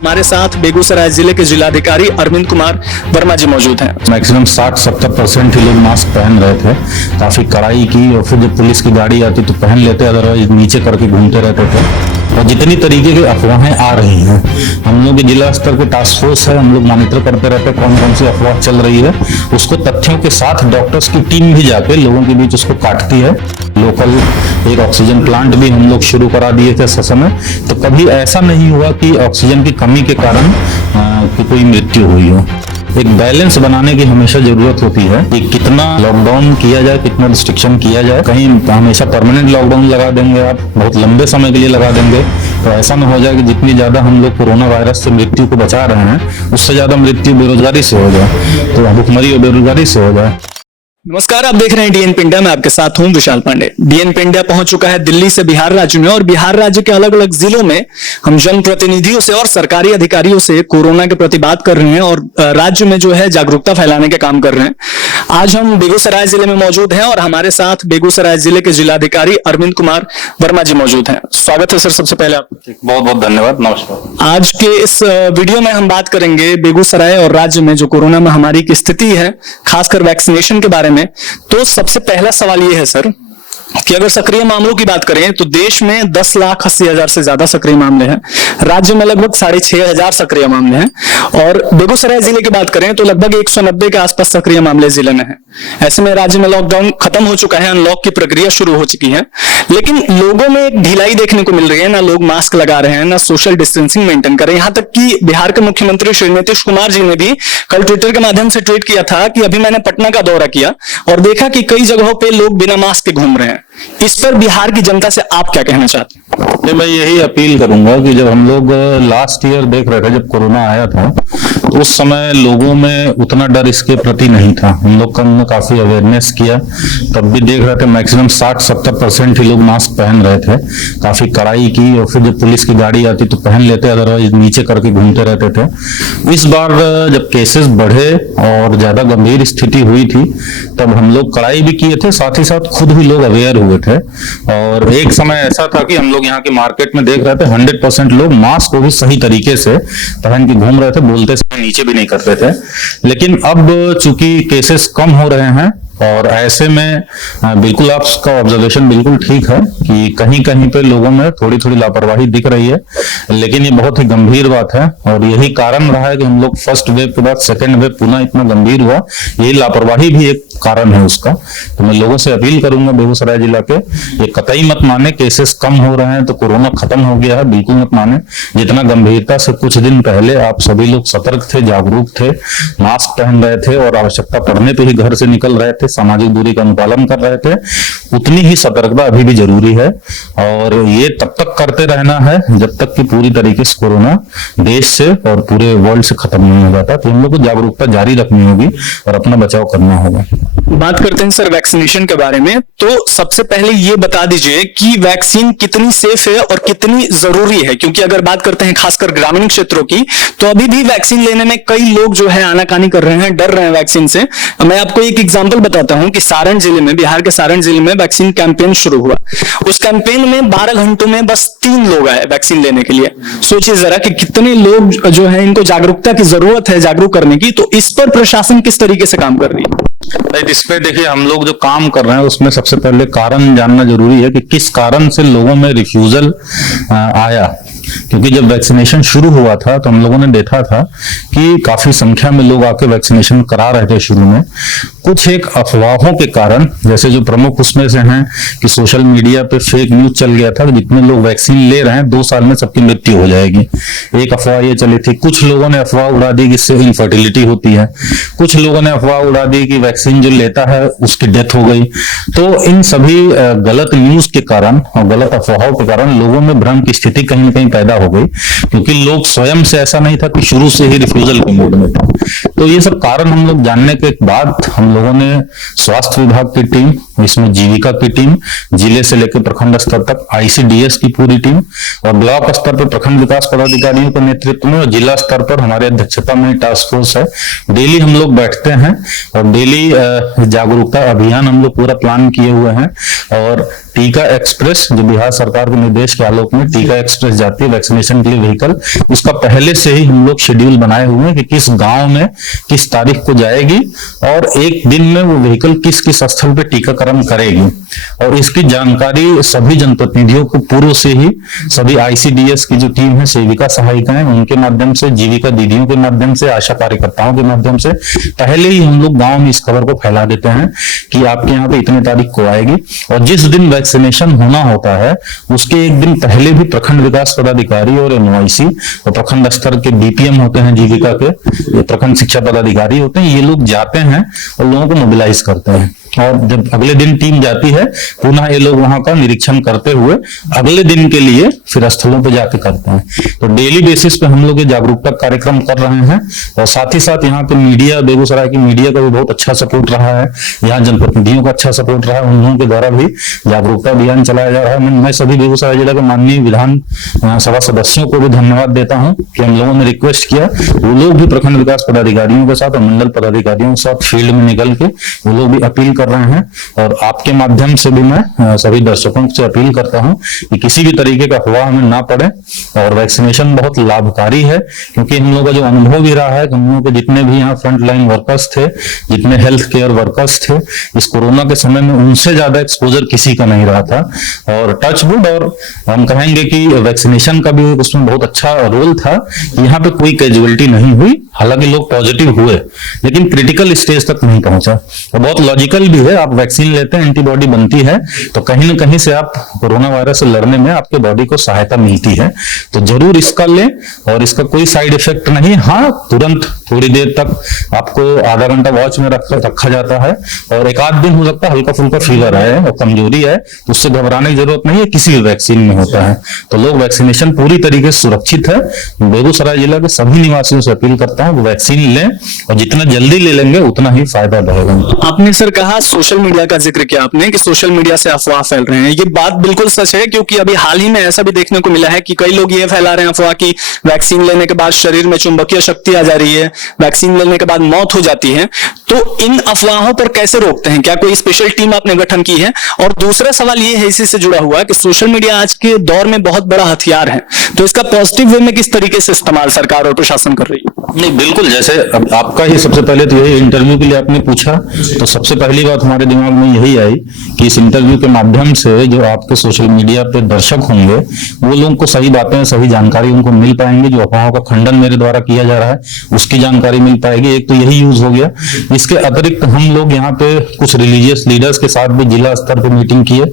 हमारे साथ बेगूसराय जिले के जिलाधिकारी अरविंद कुमार वर्मा जी मौजूद हैं। मैक्सिमम 60-70% ही लोग मास्क पहन रहे थे। काफी कड़ाई की और फिर जब पुलिस की गाड़ी आती तो पहन लेते, अदरवाइज नीचे करके घूमते रहते थे। और जितनी तरीके की अफवाहें आ रही हैं, हम लोग जिला स्तर के टास्क फोर्स है, हम लोग मॉनिटर करते रहते हैं कौन कौन सी अफवाह चल रही है। उसको तथ्यों के साथ डॉक्टर्स की टीम भी जाके लोगों के बीच उसको काटती है। लोकल एक ऑक्सीजन प्लांट भी हम लोग शुरू करा दिए थे समय, तो कभी ऐसा नहीं हुआ कि ऑक्सीजन की कमी के कारण कि कोई मृत्यु हुई हो। एक बैलेंस बनाने की हमेशा जरूरत होती है कि कितना लॉकडाउन किया जाए, कितना रिस्ट्रिक्शन किया जाए। कहीं हमेशा परमानेंट लॉकडाउन लगा देंगे, आप बहुत लंबे समय के लिए लगा देंगे तो ऐसा न हो जाए कि जितनी ज्यादा हम लोग कोरोना वायरस से मृत्यु को बचा रहे हैं उससे ज्यादा मृत्यु बेरोजगारी से हो जाए, तो भुखमरी और बेरोजगारी से हो जाए। नमस्कार, आप देख रहे हैं डीएन इंडिया। मैं आपके साथ हूं विशाल पांडे। डीएन इंडिया पहुंच चुका है दिल्ली से बिहार राज्य में, और बिहार राज्य के अलग अलग जिलों में हम जनप्रतिनिधियों से और सरकारी अधिकारियों से कोरोना के प्रति बात कर रहे हैं और राज्य में जो है जागरूकता फैलाने के काम कर रहे हैं। आज हम बेगूसराय जिले में मौजूद हैं और हमारे साथ बेगूसराय जिले के जिलाधिकारी अरविंद कुमार वर्मा जी मौजूद हैं। स्वागत है सर, सबसे पहले आप। बहुत बहुत धन्यवाद, नमस्कार। आज के इस वीडियो में हम बात करेंगे बेगूसराय और राज्य में जो कोरोना महामारी की स्थिति है, खासकर वैक्सीनेशन के बारे में। तो सबसे पहला सवाल ये है सर कि अगर सक्रिय मामलों की बात करें तो देश में 10,80,000 से ज्यादा सक्रिय मामले हैं, राज्य में लगभग 6,500 सक्रिय मामले हैं, और बेगूसराय जिले की बात करें तो लगभग 190 के आसपास सक्रिय मामले जिले में हैं। ऐसे में राज्य में लॉकडाउन खत्म हो चुका है, अनलॉक की प्रक्रिया शुरू हो चुकी है, लेकिन लोगों में एक ढिलाई देखने को मिल रही है। ना लोग मास्क लगा रहे हैं, ना सोशल डिस्टेंसिंग मेंटेन कर रहे हैं। यहां तक कि बिहार के मुख्यमंत्री श्री नीतीश कुमार जी ने भी कल ट्विटर के माध्यम से ट्वीट किया था कि अभी मैंने पटना का दौरा किया और देखा कि कई जगहों पे लोग बिना मास्क के घूम रहे हैं। इस पर बिहार की जनता से आप क्या कहना चाहते हैं? मैं यही अपील करूंगा कि जब हम लोग लास्ट ईयर देख रहे थे, जब कोरोना आया था, तो उस समय लोगों में उतना डर इसके प्रति नहीं था। हम लोग ने काफी अवेयरनेस किया, तब भी देख रहे थे मैक्सिमम 60-70% ही लोग मास्क पहन रहे थे। काफी कड़ाई की और फिर जब पुलिस की गाड़ी आती तो पहन लेते, अदरवाइज नीचे करके घूमते रहते थे। इस बार जब केसेस बढ़े और ज्यादा गंभीर स्थिति हुई थी, तब हम लोग कड़ाई भी किए थे, साथ ही साथ खुद भी लोग अवेयर हुए थे। और एक समय ऐसा था कि हम लोग यहाँ के मार्केट में देख रहे थे 100% लोग मास्क को भी सही तरीके से पहन के घूम रहे थे, बोलते समय नीचे भी नहीं करते थे। लेकिन अब चूंकि केसेस कम हो रहे हैं और ऐसे में बिल्कुल आपका ऑब्जर्वेशन बिल्कुल ठीक है कि कहीं कहीं पे लोगों में थोड़ी थोड़ी लापरवाही दिख रही है, लेकिन ये बहुत ही गंभीर बात है और यही कारण रहा है कि हम लोग फर्स्ट वेव के बाद सेकेंड वेव पुनः इतना गंभीर हुआ। यही लापरवाही भी एक कारण है उसका। तो मैं लोगों से अपील करूंगा बेगूसराय जिला के, ये कतई मत माने केसेस कम हो रहे हैं तो कोरोना खत्म हो गया है, बिल्कुल मत माने। जितना गंभीरता से कुछ दिन पहले आप सभी लोग सतर्क थे, जागरूक थे, मास्क पहन रहे थे और आवश्यकता पड़ने पर ही घर से निकल रहे थे, सामाजिक दूरी का अनुपालन कर रहे थे, उतनी ही सतर्कता अभी भी जरूरी है। और ये तब तक करते रहना है जब तक कि पूरी तरीके से कोरोना देश से और पूरे वर्ल्ड से खत्म नहीं हो जाता। तो हम लोग को जागरूकता जारी रखनी होगी और अपना बचाव करना होगा। बात करते हैं सर वैक्सीनेशन के बारे में। तो सबसे पहले ये बता दीजिए कि वैक्सीन कितनी सेफ है और कितनी जरूरी है, क्योंकि अगर बात करते हैं खासकर ग्रामीण क्षेत्रों की, तो अभी भी वैक्सीन लेने में कई लोग जो है आनाकानी कर रहे हैं, डर रहे हैं वैक्सीन से। मैं आपको एक एग्जांपल बताता हूं कि सारण जिले में, बिहार के सारण जिले में वैक्सीन कैंपेन शुरू हुआ। उस कैंपेन में 12 घंटों में बस 3 लोग आए वैक्सीन लेने के लिए। सोचिए जरा कि कितने लोग जो है, इनको जागरूकता की जरूरत है, जागरूक करने की। तो इस पर प्रशासन किस तरीके से काम कर रही है? इसमें देखिए, हम लोग जो काम कर रहे हैं उसमें सबसे पहले कारण जानना जरूरी है कि किस कारण से लोगों में रिफ्यूजल आया। क्योंकि जब वैक्सीनेशन शुरू हुआ था तो हम लोगों ने देखा था कि काफी संख्या में लोग आके वैक्सीनेशन करा रहे थे शुरू में। कुछ एक अफवाहों के कारण, जैसे जो प्रमुख उसमें से हैं कि सोशल मीडिया पे फेक न्यूज चल गया था कि जितने लोग वैक्सीन ले रहे हैं 2 साल में सबकी मृत्यु हो जाएगी। एक अफवाह ये चली थी। कुछ लोगों ने अफवाह उड़ा दी कि इससे इनफर्टिलिटी होती है। कुछ लोगों ने अफवाह उड़ा दी कि वैक्सीन जो लेता है उसकी डेथ हो गई। तो इन सभी गलत न्यूज के कारण और गलत अफवाहों के कारण लोगों में भ्रम की स्थिति कहीं ना कहीं पैदा हो गई, क्योंकि लोग स्वयं से ऐसा नहीं था कि शुरू से ही रिफ्यूजल के मूड में था। तो ये सब कारण हम लोग जानने के बाद हम लोगों ने स्वास्थ्य विभाग की टीम, इसमें जीविका की टीम, जिले से लेकर प्रखंड स्तर तक आईसीडीएस की पूरी टीम और ब्लॉक स्तर पर प्रखंड विकास पदाधिकारियों के नेतृत्व में और जिला स्तर पर हमारे अध्यक्षता में टास्क फोर्स है। डेली हम लोग बैठते हैं और डेली जागरूकता अभियान हम लोग पूरा प्लान किए हुए हैं और टीका एक्सप्रेस, जो बिहार सरकार के निर्देश के आलोक में टीका एक्सप्रेस जाती है वैक्सीनेशन के लिए व्हीकल, उसका पहले से ही हम लोग शेड्यूल बनाए हुए हैं कि किस गांव में किस तारीख को जाएगी और एक दिन में वो व्हीकल किस किस स्थल पे टीकाकरण करेगी। और इसकी जानकारी सभी जनप्रतिनिधियों को पूर्व से ही सभी ICDS की जो टीम है, सेविका सहायिकाएं, उनके माध्यम से, जीविका दीदियों के माध्यम से, आशा कार्यकर्ताओं के माध्यम से पहले ही हम लोग गांव में इस खबर को फैला देते हैं कि आपके यहाँ पे इतने तारीख को आएगी। और जिस दिन वैक्सीनेशन होना होता है उसके एक दिन पहले भी प्रखंड विकास पदाधिकारी और MOIC और प्रखंड स्तर के BPM होते हैं, जीविका के प्रखंड शिक्षा पदाधिकारी होते हैं, ये लोग जाते हैं और लोगों को मोबिलाइज करते हैं। और जब अगले दिन टीम जाती है, पुनः ये लोग वहां का निरीक्षण करते हुए अगले दिन के लिए फिर स्थलों पे जाके करते हैं। तो डेली बेसिस पे हम लोग ये जागरूकता कार्यक्रम कर रहे हैं। और साथ ही साथ यहाँ पे मीडिया, बेगूसराय की मीडिया का भी बहुत अच्छा सपोर्ट रहा है, यहाँ जनप्रतिनिधियों का अच्छा सपोर्ट रहा है, उन लोगों के द्वारा भी जागरूकता अभियान चलाया जा रहा है। मैं सभी बेगूसराय जिला के माननीय विधान सभा सदस्यों को भी धन्यवाद देता हूँ कि हम लोगों ने रिक्वेस्ट किया, वो लोग भी प्रखंड विकास पदाधिकारियों के साथ और मंडल पदाधिकारियों के साथ फील्ड में निकल के वो लोग भी अपील कर रहे हैं। और आपके माध्यम से भी मैं सभी दर्शकों से अपील करता हूं कि किसी भी तरीके का अफवाह में ना पड़े। और वैक्सीनेशन बहुत लाभकारी है, क्योंकि हम लोगों का जो अनुभव भी रहा है, हम लोगों के जितने भी यहाँ फ्रंट लाइन वर्कर्स थे, जितने हेल्थ केयर वर्कर्स थे, इस कोरोना के समय में उनसे ज्यादा एक्सपोजर किसी का नहीं रहा था। और टच वुड, और हम कहेंगे कि वैक्सीनेशन का भी उसमें बहुत अच्छा रोल था। यहाँ पे कोई कैजुअलिटी नहीं हुई, हालांकि लोग पॉजिटिव हुए लेकिन क्रिटिकल स्टेज तक नहीं पहुंचा। और बहुत लॉजिकल भी है, आप वैक्सीन लेते हैं, एंटीबॉडी बनती है, तो कहीं ना कहीं से आप कोरोना वायरस से लड़ने में आपके बॉडी को सहायता मिलती है। तो जरूर इसका लें, और इसका कोई साइड इफेक्ट नहीं। हाँ, तुरंत थोड़ी देर तक आपको आधा घंटा वॉच में रखा जाता है, और एक आध दिन हो सकता है हल्का फुल्का फीवर है और कमजोरी है, तो उससे घबराने की जरूरत नहीं है, किसी भी वैक्सीन में होता है। तो लोग वैक्सीनेशन पूरी तरीके से सुरक्षित है। बेगूसराय जिला के सभी निवासियों से अपील करता हूँ कि वैक्सीन लें, और जितना जल्दी ले लेंगे उतना ही फायदा रहेगा। आपने सर कहा, सोशल मीडिया का जिक्र किया आपने कि सोशल मीडिया से अफवाह फैल रहे हैं। ये बात बिल्कुल सच है, क्योंकि अभी हाल ही में ऐसा भी देखने को मिला है कि कई लोग ये फैला रहे हैं अफवाह कि वैक्सीन लेने के बाद शरीर में चुंबकीय शक्ति आ जा रही है, वैक्सीन लेने के बाद मौत हो जाती है। तो इन अफवाहों पर कैसे रोकते हैं? क्या कोई स्पेशल टीम आपने गठन की है? और दूसरा सवाल ये है इसी से जुड़ा हुआ कि सोशल मीडिया आज के दौर में बहुत बड़ा हथियार है, तो इसका पॉजिटिव वे में किस तरीके से इस्तेमाल सरकार और प्रशासन कर रही है? नहीं, बिल्कुल, जैसे अब आपका ही सबसे पहले तो यही इंटरव्यू के लिए आपने पूछा, तो सबसे पहली बात हमारे दिमाग में यही आई कि इस इंटरव्यू के माध्यम से जो आपके सोशल मीडिया पे दर्शक होंगे, वो लोगों को सही बातें, सही जानकारी उनको मिल पाएंगे। जो अफवाहों का खंडन मेरे द्वारा किया जा रहा है उसकी जानकारी मिल पाएगी। एक तो यही यूज हो गया। इसके अतिरिक्त हम लोग यहाँ पे कुछ रिलीजियस लीडर्स के साथ भी जिला स्तर पे मीटिंग किए,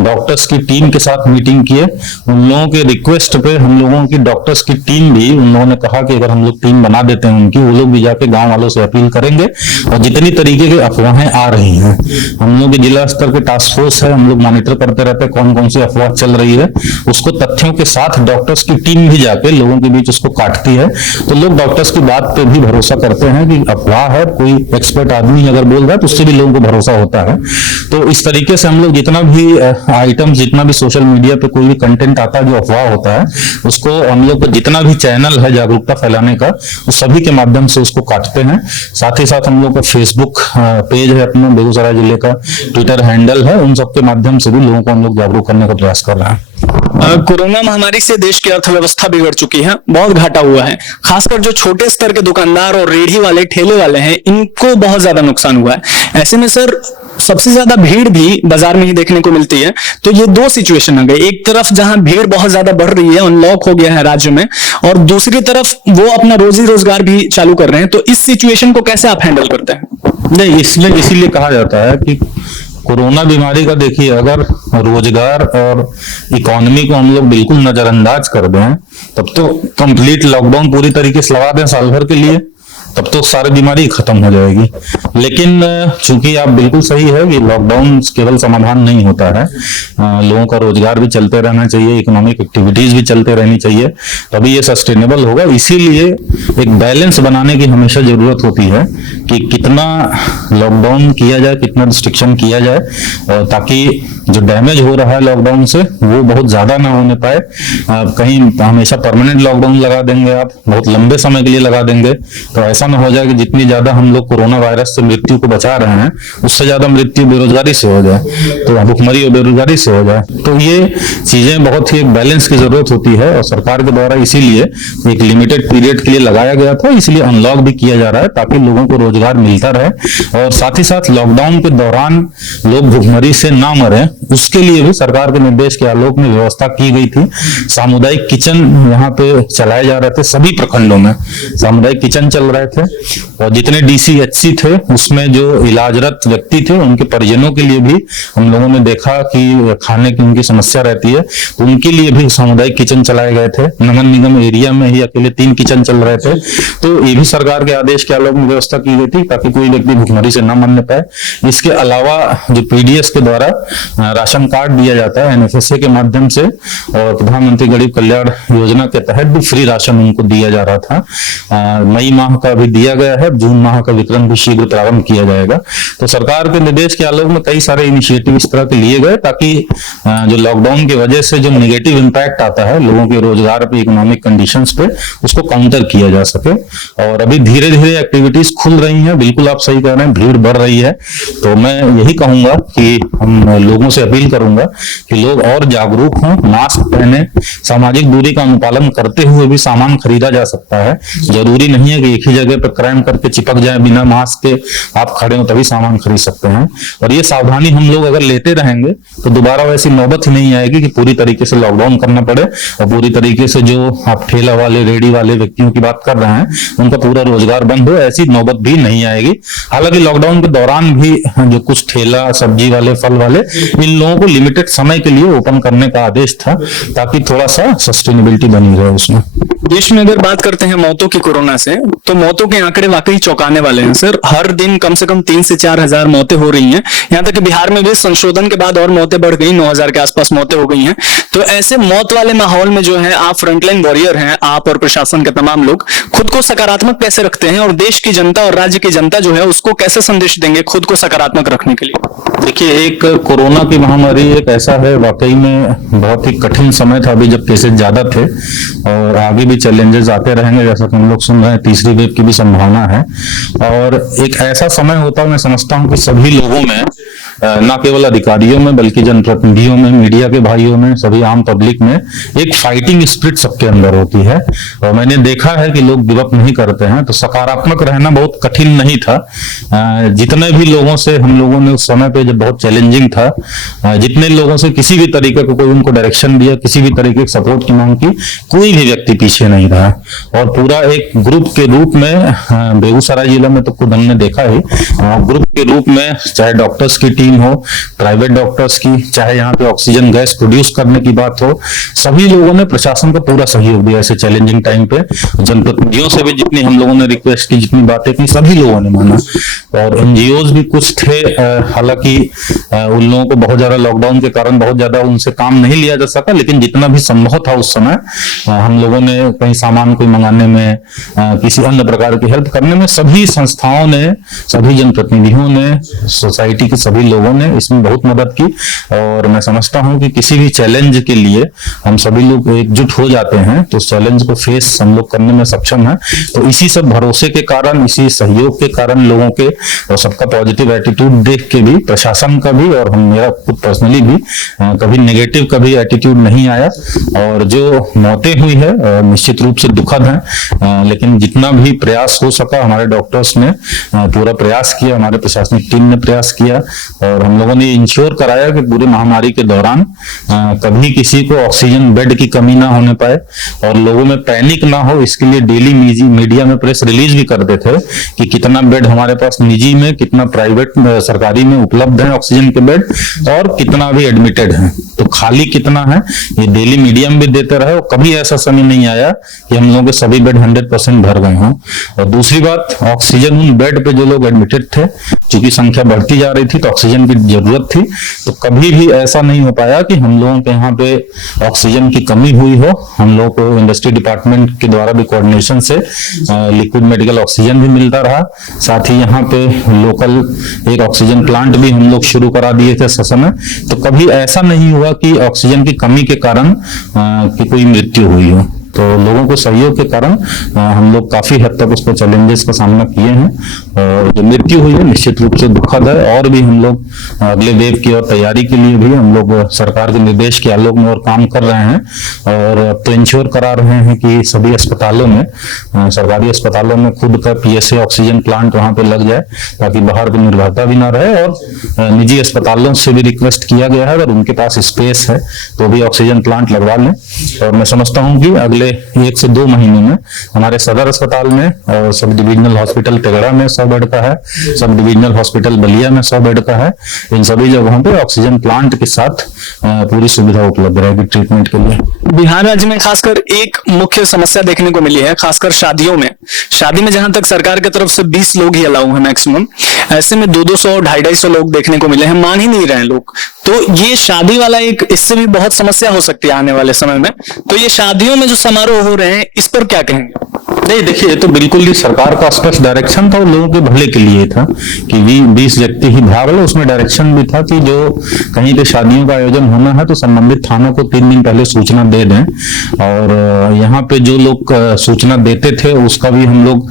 डॉक्टर्स की टीम के साथ मीटिंग किए। उन लोगों के रिक्वेस्ट पे हम लोगों की डॉक्टर्स की टीम भी, उन लोगों ने कहा कि अगर हम लोग टीम बना देते हैं उनकी, वो लोग भी जाके गांव वालों से अपील करेंगे। और जितनी तरीके की अफवाहें आ रही हैं, हम लोग जिला स्तर के टास्क फोर्स है, हम लोग मॉनिटर करते रहते हैं कौन कौन सी अफवाह चल रही है, उसको तथ्यों के साथ डॉक्टर्स की टीम भी जाके लोगों के बीच उसको काटती है। तो लोग डॉक्टर्स की बात पे भी भरोसा करते हैं कि अफवाह है, कोई एक्सपर्ट आदमी अगर बोल रहा है तो उससे भी लोगों को भरोसा होता है। तो इस तरीके से हम लोग जितना भी आइटम, जितना भी सोशल मीडिया पे कोई भी कंटेंट आता है जो अफवाह होता है, उसको हम लोग का जितना भी चैनल है जागरूकता फैलाने का, उस सभी के माध्यम से उसको काटते हैं। साथ ही साथ हम लोग का फेसबुक पेज है अपना, बेगूसराय जिले का ट्विटर हैंडल है, उन सब के माध्यम से भी लोगों को हम लोग जागरूक करने का प्रयास कर रहे हैं। कोरोना महामारी से देश की अर्थव्यवस्था बिगड़ चुकी है, बहुत घाटा हुआ है। खासकर जो छोटे स्तर के दुकानदार और रेढ़ी वाले, ठेले वाले हैं, इनको बहुत ज्यादा नुकसान हुआ है। ऐसे में सर सबसे ज्यादा भीड़ भी बाजार में ही देखने को मिलती है। तो ये दो सिचुएशन आ गई, एक तरफ जहां भीड़ बहुत ज्यादा बढ़ रही है, अनलॉक हो गया है राज्य में, और दूसरी तरफ वो अपना रोजी रोजगार भी चालू कर रहे हैं। तो इस सिचुएशन को कैसे आप हैंडल करते हैं? नहीं, इसमें इसीलिए कहा जाता है कि कोरोना बीमारी का, देखिए, अगर रोजगार और इकोनॉमी को हम लोग बिल्कुल नजरअंदाज कर दें, तब तो कंप्लीट लॉकडाउन पूरी तरीके से लगा दें साल भर के लिए, तब तो सारी बीमारी खत्म हो जाएगी। लेकिन चूंकि आप बिल्कुल सही है कि लॉकडाउन केवल समाधान नहीं होता है, लोगों का रोजगार भी चलते रहना चाहिए, इकोनॉमिक एक्टिविटीज भी चलते रहनी चाहिए, तभी ये सस्टेनेबल होगा। इसीलिए एक बैलेंस बनाने की हमेशा जरूरत होती है कि कितना लॉकडाउन किया जाए, कितना रिस्ट्रिक्शन किया जाए, ताकि जो डैमेज हो रहा है लॉकडाउन से वो बहुत ज्यादा ना होने पाए। कहीं हमेशा परमानेंट लॉकडाउन लगा देंगे आप, बहुत लंबे समय के लिए लगा देंगे, तो ऐसा ना हो जाए कि जितनी ज्यादा हम लोग कोरोना वायरस से मृत्यु को बचा रहे हैं उससे ज्यादा मृत्यु बेरोजगारी से हो जाए, तो भुखमरी और बेरोजगारी से हो जाए। तो ये चीजें बहुत ही एक बैलेंस की जरूरत होती है और सरकार के द्वारा इसीलिए एक लिमिटेड पीरियड के लिए लगाया गया था, इसलिए अनलॉक भी किया जा रहा है ताकि लोगों को रोजगार मिलता रहे और साथ ही साथ लॉकडाउन के दौरान लोग भुखमरी से ना मरे, उसके लिए भी सरकार के निर्देश के आलोक में व्यवस्था की गई थी। सामुदायिक किचन यहाँ पे चलाए जा रहे थे, सभी प्रखंडों में सामुदायिक किचन चल रहे थे और जितने DCHC थे उसमें जो इलाजरत व्यक्ति थे उनके परिजनों के लिए भी हम लोगों ने देखा कि खाने की उनकी समस्या रहती है, तो उनके लिए भी सामुदायिक किचन चलाए गए थे। नगर निगम एरिया में ही अकेले 3 किचन चल रहे थे, तो ये भी सरकार के आदेश के आलोक में व्यवस्था की गई थी ताकि कोई व्यक्ति भुखमरी से न मरने पाए। इसके अलावा जो PDS के द्वारा राशन कार्ड दिया जाता है NFSA के माध्यम से और प्रधानमंत्री गरीब कल्याण योजना के तहत भी फ्री राशन उनको दिया जा रहा था। मई माह का भी दिया गया है, जून माह का वितरण भी शीघ्र प्रारंभ किया जाएगा। तो सरकार के निर्देश के आलोक में कई सारे इनिशिएटिव इस तरह के लिए गए ताकि जो लॉकडाउन की वजह से जो नेगेटिव इम्पैक्ट आता है लोगों के रोजगार पे, इकोनॉमिक कंडीशंस पे, उसको काउंटर किया जा सके। और अभी धीरे धीरे एक्टिविटीज खुल रही हैं, बिल्कुल आप सही कह रहे हैं, भीड़ बढ़ रही है। तो मैं यही कहूंगा कि हम लोगों से अपील करूंगा कि लोग और जागरूक हों, मास्क पहने, सामाजिक दूरी का अनुपालन करते हुए भी सामान खरीदा जा सकता है। जरूरी नहीं है कि एक ही जगह पर क्राइम करके चिपक जाए, बिना मास्क के आप खड़े हो तभी सामान खरीद सकते हैं। और ये सावधानी हम लोग अगर लेते रहेंगे तो दोबारा वैसी नौबत ही नहीं आएगी कि पूरी तरीके से लॉकडाउन करना पड़े और पूरी तरीके से जो आप ठेला वाले, रेडी वाले व्यक्तियों की बात कर रहे हैं उनका पूरा रोजगार बंद हो, ऐसी नौबत भी नहीं आएगी। हालांकि लॉकडाउन के दौरान भी जो कुछ ठेला, सब्जी वाले, फल वाले, इन लोगों को लिमिटेड समय के लिए ओपन करने का आदेश था ताकि थोड़ा सा सस्टेनेबिलिटी बनी रहे उसमें। देश में अगर बात करते हैं मौतों की कोरोना से, तो मौतों के आंकड़े वाकई चौंकाने वाले हैं सर। हर दिन कम से कम 3 से 4 हजार मौतें हो रही हैं। यहाँ तक कि बिहार में भी संशोधन के बाद और मौतें बढ़ गई, 9,000 के आसपास मौतें हो गई हैं। तो ऐसे मौत वाले माहौल में जो है, आप फ्रंटलाइन वॉरियर हैं, आप और प्रशासन के तमाम लोग खुद को सकारात्मक कैसे रखते हैं और देश की जनता और राज्य की जनता जो है उसको कैसे संदेश देंगे खुद को सकारात्मक रखने के लिए? देखिए, एक कोरोना की महामारी एक ऐसा है, वाकई में बहुत ही कठिन समय था अभी जब केसेस ज्यादा थे और आगे भी चैलेंजेस आते रहेंगे, जैसा कि हम लोग सुन रहे हैं, तीसरी वेव की भी संभावना है। और एक ऐसा समय होता है, मैं समझता हूं कि सभी लोगों में, न केवल अधिकारियों में बल्कि जनप्रतिनिधियों में, मीडिया के भाइयों में, सभी आम पब्लिक में एक फाइटिंग स्पिरिट सबके अंदर होती है। और मैंने देखा है कि लोग गिव अप नहीं करते हैं, तो सकारात्मक रहना बहुत कठिन नहीं था। जितने भी लोगों से हम लोगों ने उस समय पे जब बहुत चैलेंजिंग था, जितने लोगों से किसी भी तरीके का कोई उनको डायरेक्शन दिया, किसी भी तरीके की सपोर्ट की मांग की, कोई भी व्यक्ति पीछे नहीं रहा। और पूरा एक ग्रुप के रूप में बेगूसराय जिला में तो खुद हमने देखा ही, ग्रुप के रूप में चाहे डॉक्टर्स की टीम हो, प्राइवेट डॉक्टर्स की, चाहे यहाँ पे ऑक्सीजन गैस प्रोड्यूस करने की बात हो, सभी लोगों ने प्रशासन को पूरा सहयोग दिया ऐसे चैलेंजिंग टाइम पे। जनप्रतिनिधियों से भी जितनी हम लोगों ने रिक्वेस्ट की, जितनी बातें की, सभी लोगों ने माना। और NGOs भी कुछ थे, हालांकि उन लोगों को बहुत ज्यादा लॉकडाउन के कारण बहुत ज्यादा उनसे काम नहीं लिया जा सका, लेकिन जितना भी संभव था उस समय हम लोगों ने कहीं सामान कोई मंगाने में, किसी अन्य प्रकार की हेल्प करने में, सभी संस्थाओं ने, सभी जनप्रतिनिधियों ने, सोसाइटी के सभी लोगों ने इसमें बहुत मदद की। और मैं समझता हूं कि किसी भी चैलेंज के लिए हम सभी लोग एकजुट हो जाते हैं तो चैलेंज को फेस हम लोग करने में सक्षम है। तो इसी सब भरोसे के कारण, इसी सहयोग के कारण, लोगों के और सबका पॉजिटिव एटीट्यूड देख के भी, प्रशासन का भी और हम, मेरा खुद पर्सनली भी, कभी नेगेटिव कभी एटीट्यूड नहीं आया। और जो मौतें हुई है निश्चित रूप से दुखद है, लेकिन जितना भी प्रयास हो सका हमारे डॉक्टर्स ने पूरा प्रयास किया, हमारे प्रशासनिक टीम ने प्रयास किया और हम लोगों ने इंश्योर कराया कि पूरी महामारी के दौरान कभी किसी को ऑक्सीजन बेड की कमी ना होने पाए और लोगों में पैनिक ना हो। इसके लिए डेली मीडिया में प्रेस रिलीज भी करते थे कि कितना बेड हमारे पास निजी में, कितना प्राइवेट, सरकारी में उपलब्ध है ऑक्सीजन के बेड और कितना भी एडमिटेड है, तो खाली कितना है, ये डेली मीडिया में भी देते रहे। और कभी ऐसा समय नहीं आया कि हम लोगों के सभी बेड 100% भर गए हों। और दूसरी बात, ऑक्सीजन उन बेड पे जो लोग एडमिटेड थे चूंकि संख्या बढ़ती जा रही थी तो ऑक्सीजन की जरूरत थी, तो कभी भी ऐसा नहीं हो पाया कि हम लोगों के यहाँ पे ऑक्सीजन की कमी हुई हो। हम लोग को इंडस्ट्री डिपार्टमेंट के द्वारा भी कोऑर्डिनेशन से लिक्विड मेडिकल ऑक्सीजन भी मिलता रहा। साथ ही यहाँ पे लोकल एक ऑक्सीजन प्लांट भी हम लोग शुरू करा दिए थे समय, तो कभी ऐसा नहीं हुआ कि ऑक्सीजन की कमी के कारण कि कोई मृत्यु हुई हो। तो लोगों को सहयोग के कारण हम लोग काफी हद तक उसको चैलेंजेस का सामना किए हैं, और जो मृत्यु हुई है निश्चित रूप से दुखद है। और भी हम लोग अगले वेव की और तैयारी के लिए भी हम लोग सरकार के निर्देश के आलोक में और काम कर रहे हैं, और अब तो इंश्योर करा रहे हैं कि सभी अस्पतालों में, सरकारी अस्पतालों में खुद का PSA ऑक्सीजन प्लांट वहां पे लग जाए, ताकि बाहर की निर्भरता भी ना रहे। और निजी अस्पतालों से भी रिक्वेस्ट किया गया है, अगर उनके पास स्पेस है तो भी ऑक्सीजन प्लांट लगवा लें। और मैं समझता हूँ कि अगले 1 से 2 महीने में हमारे सदर अस्पताल में और सब डिविजनल हॉस्पिटल टेगड़ा में 100 बेड का है, सब डिविजनल हॉस्पिटल बलिया में 100 बेड का है, इन सभी जगहों पे ऑक्सीजन प्लांट के साथ पूरी सुविधा उपलब्ध रहेगी ट्रीटमेंट के लिए। बिहार राज्य में खासकर एक मुख्य समस्या देखने को मिली है, खासकर शादियों में। शादी में जहां तक सरकार की तरफ से 20 लोग ही अलाउ है मैक्सिमम, ऐसे में 200-200 250-250 लोग देखने को मिले हैं, मान ही नहीं रहे लोग। तो ये शादी वाला एक, इससे भी बहुत समस्या हो सकती है आने वाले समय में। तो ये शादियों में जो समारोह हो रहे हैं, इस पर क्या कहेंगे? नहीं, देखिए, ये तो बिल्कुल ही सरकार का स्पष्ट डायरेक्शन था और लोगों के भले के लिए था कि 20 व्यक्ति ही भाग लो। उसमें डायरेक्शन भी था कि जो कहीं पे शादियों का आयोजन होना है तो संबंधित थानों को 3 दिन पहले सूचना दे दें। और यहाँ पे जो लोग सूचना देते थे उसका भी हम लोग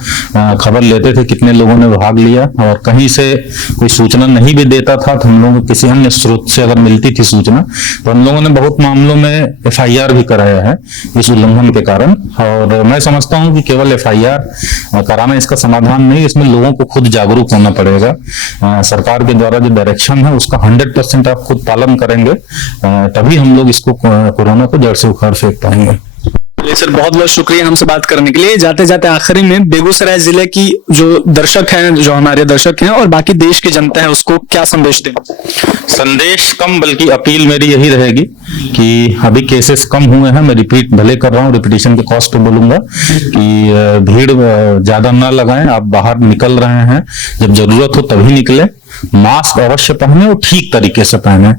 खबर लेते थे कितने लोगों ने भाग लिया, और कहीं से कोई सूचना नहीं भी देता था तो हम लोग किसी अन्य स्रोत से अगर मिलती थी सूचना, तो हम लोगों ने बहुत मामलों में FIR भी कराया है इस उल्लंघन के कारण। और मैं समझता हूँ कि केवल FIR कराना इसका समाधान नहीं, इसमें लोगों को खुद जागरूक होना पड़ेगा। सरकार के द्वारा जो डायरेक्शन है उसका 100% आप खुद पालन करेंगे, तभी हम लोग इसको कोरोना को जड़ से उखाड़ फेंक पाएंगे। चलिए सर, बहुत बहुत शुक्रिया हमसे बात करने के लिए। जाते जाते आखिरी में बेगूसराय जिले की जो दर्शक हैं, जो हमारे दर्शक हैं और बाकी देश की जनता है, उसको क्या संदेश दें? संदेश कम बल्कि अपील मेरी यही रहेगी कि अभी केसेस कम हुए हैं। मैं रिपीट भले कर रहा हूँ, रिपीटिशन के कॉस्ट पे बोलूंगा कि भीड़ ज्यादा ना लगाएं। आप बाहर निकल रहे हैं, जब जरूरत हो तभी निकले। मास्क अवश्य पहने और ठीक तरीके से पहने।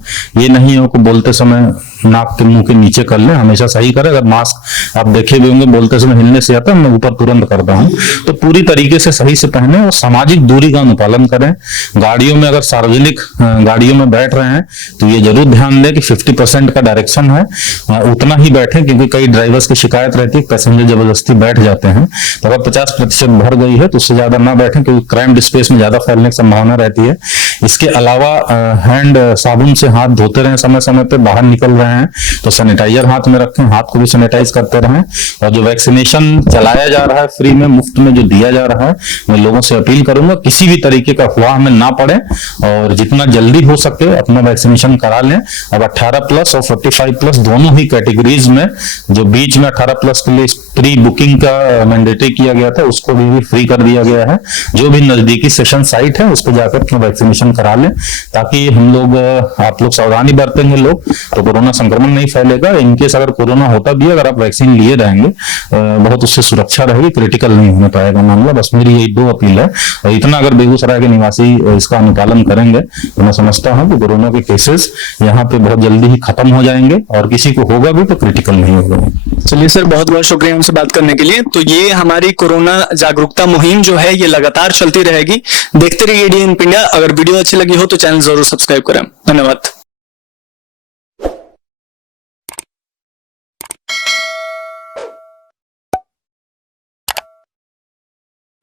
ये नहीं हो कि बोलते समय नाक के मुंह के नीचे कर ले, हमेशा सही करें। अगर मास्क आप देखे भी होंगे बोलते समय हिलने से आता है, मैं ऊपर तुरंत करता हूँ, तो पूरी तरीके से सही से पहने और सामाजिक दूरी का अनुपालन करें। गाड़ियों में अगर सार्वजनिक गाड़ियों में बैठ रहे हैं तो ये जरूर ध्यान दें कि 50% का डायरेक्शन है, उतना ही बैठे, क्योंकि कई ड्राइवर्स की शिकायत रहती है पैसेंजर जबरदस्ती बैठ जाते हैं। तो अगर 50% भर गई है तो उससे ज्यादा ना बैठे, क्योंकि क्राइम स्पेस में ज्यादा फैलने की संभावना रहती है। इसके अलावा हैंड साबुन से हाथ धोते रहें, समय समय पे बाहर निकल रहे हैं तो सैनिटाइजर हाथ में रखें, हाथ को भी सैनिटाइज करते रहें। और जो वैक्सीनेशन चलाया जा रहा है फ्री में, मुफ्त में जो दिया जा रहा है, मैं लोगों से अपील करूंगा किसी भी तरीके का अफवाह में ना पड़े और जितना जल्दी हो सके अपना वैक्सीनेशन करा लें। अब 18+ और 45+ दोनों ही कैटेगरीज में, जो बीच में 18+ के लिए प्री बुकिंग का मैंडेटरी किया गया था उसको भी फ्री कर दिया गया है। जो भी नजदीकी सेशन साइट है उस पर जाकर अपना वैक्सीनेशन करा लें, ताकि हम लोग, आप लोग सावधानी बरतेंगे लोग तो कोरोना संक्रमण नहीं फैलेगा। इनकेस अगर कोरोना होता भी, अगर आप वैक्सीन लिए रहेंगे बहुत उससे सुरक्षा रहेगी, क्रिटिकल नहीं होने पाएगा मामला। बस मेरी यही 2 अपील है, और इतना अगर बेगूसराय के निवासी इसका अनुपालन करेंगे तो मैं समझता हूँ कि कोरोना के केसेस यहाँ पे बहुत जल्दी ही खत्म हो जाएंगे, और किसी को होगा भी तो क्रिटिकल नहीं होगा। चलिए सर, बहुत बहुत शुक्रिया हमसे बात करने के लिए। तो ये हमारी कोरोना जागरूकता मुहिम जो है ये लगातार चलती रहेगी। देखते रहिए ADN इंडिया। अगर वीडियो अच्छी लगी हो तो चैनल जरूर सब्सक्राइब करें। धन्यवाद।